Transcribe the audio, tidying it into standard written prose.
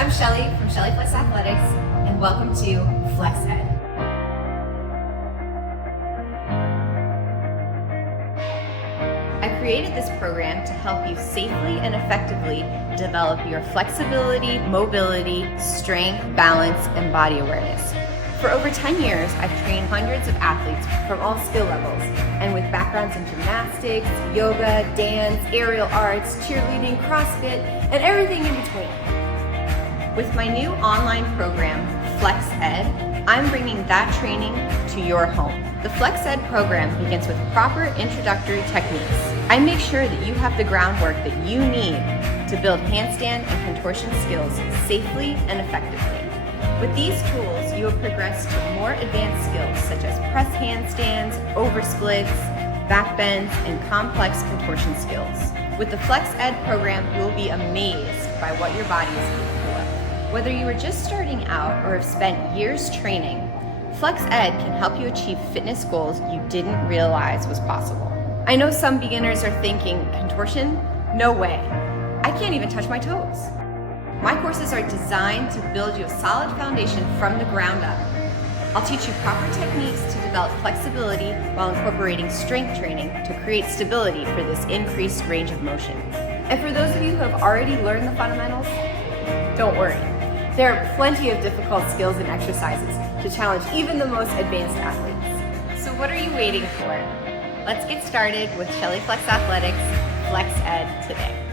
I'm Shelly from ShellyFLEX Athletics, and welcome to Flex Ed. I created this program to help you safely and effectively develop your flexibility, mobility, strength, balance, and body awareness. For over 10 years, I've trained hundreds of athletes from all skill levels, and with backgrounds in gymnastics, yoga, dance, aerial arts, cheerleading, CrossFit, and everything in between. With my new online program, Flex Ed, I'm bringing that training to your home. The Flex Ed program begins with proper introductory techniques. I make sure that you have the groundwork that you need to build handstand and contortion skills safely and effectively. With these tools, you will progress to more advanced skills such as press-handstands, oversplits, back-bends, and complex contortion skills. With the Flex Ed program, you will be amazed by what your body is capable of. Whether you are just starting out or have spent years training, Flex Ed can help you achieve fitness goals you didn't realize was possible. I know some beginners are thinking, contortion? No way. I can't even touch my toes. My courses are designed to build you a solid foundation from the ground up. I'll teach you proper techniques to develop flexibility while incorporating strength training to create stability for this increased range of motion. And for those of you who have already learned the fundamentals, don't worry. There are plenty of difficult skills and exercises to challenge even the most advanced athletes. So what are you waiting for? Let's get started with ShellyFLEX Athletics Flex Ed today.